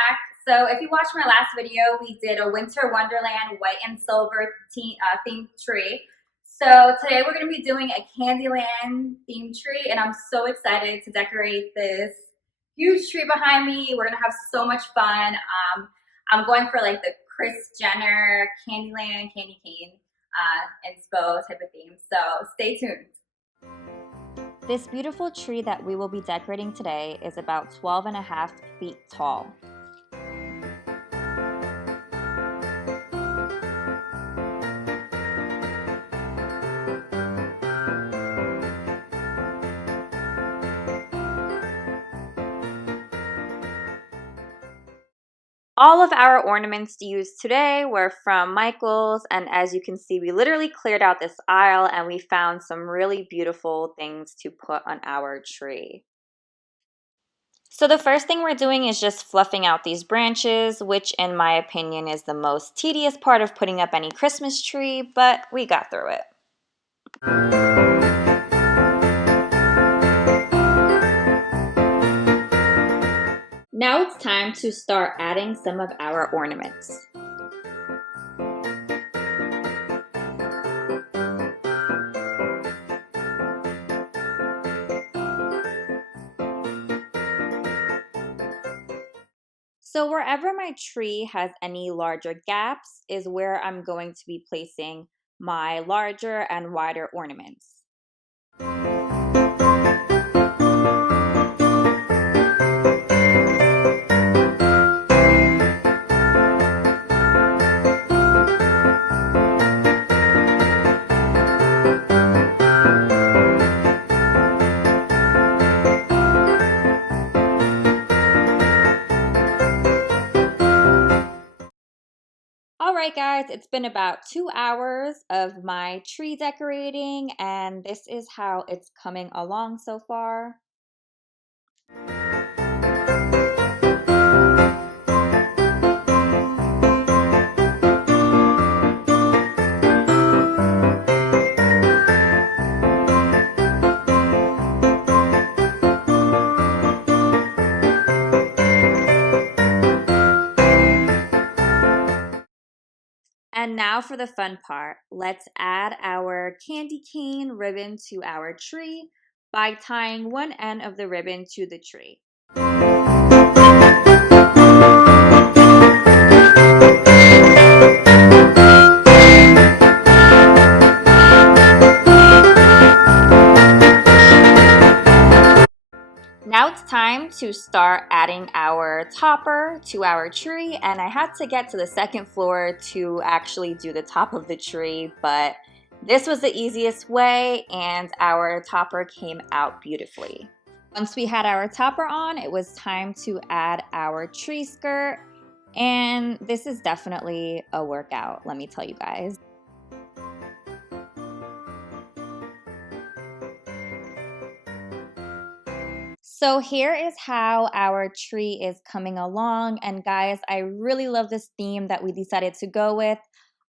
back. So if you watched my last video, we did a Winter Wonderland white and silver themed tree. So today we're going to be doing a Candyland themed tree, and I'm so excited to decorate this huge tree behind me. We're going to have so much fun. I'm going for like the Kris Jenner, Candyland, candy cane, inspo type of theme. So stay tuned. This beautiful tree that we will be decorating today is about 12.5 feet tall. All of our ornaments used today were from Michael's, and as you can see, we literally cleared out this aisle and we found some really beautiful things to put on our tree. So the first thing we're doing is just fluffing out these branches, which in my opinion is the most tedious part of putting up any Christmas tree, but we got through it. Now it's time to start adding some of our ornaments. So wherever my tree has any larger gaps is where I'm going to be placing my larger and wider ornaments. Alright guys, it's been about 2 hours of my tree decorating, and this is how it's coming along so far. And now for the fun part. Let's add our candy cane ribbon to our tree by tying one end of the ribbon to the tree. Now it's time to start adding our topper to our tree, and I had to get to the second floor to actually do the top of the tree, but this was the easiest way and our topper came out beautifully. Once we had our topper on, it was time to add our tree skirt, and this is definitely a workout, let me tell you guys. So here is how our tree is coming along, and guys, I really love this theme that we decided to go with.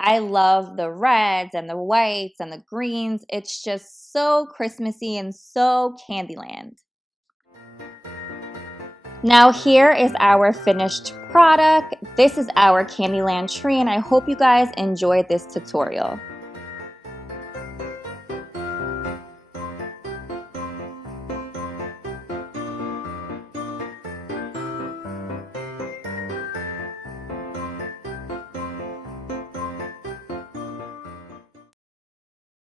I love the reds and the whites and the greens. It's just so Christmassy and so Candyland. Now here is our finished product. This is our Candyland tree, and I hope you guys enjoyed this tutorial.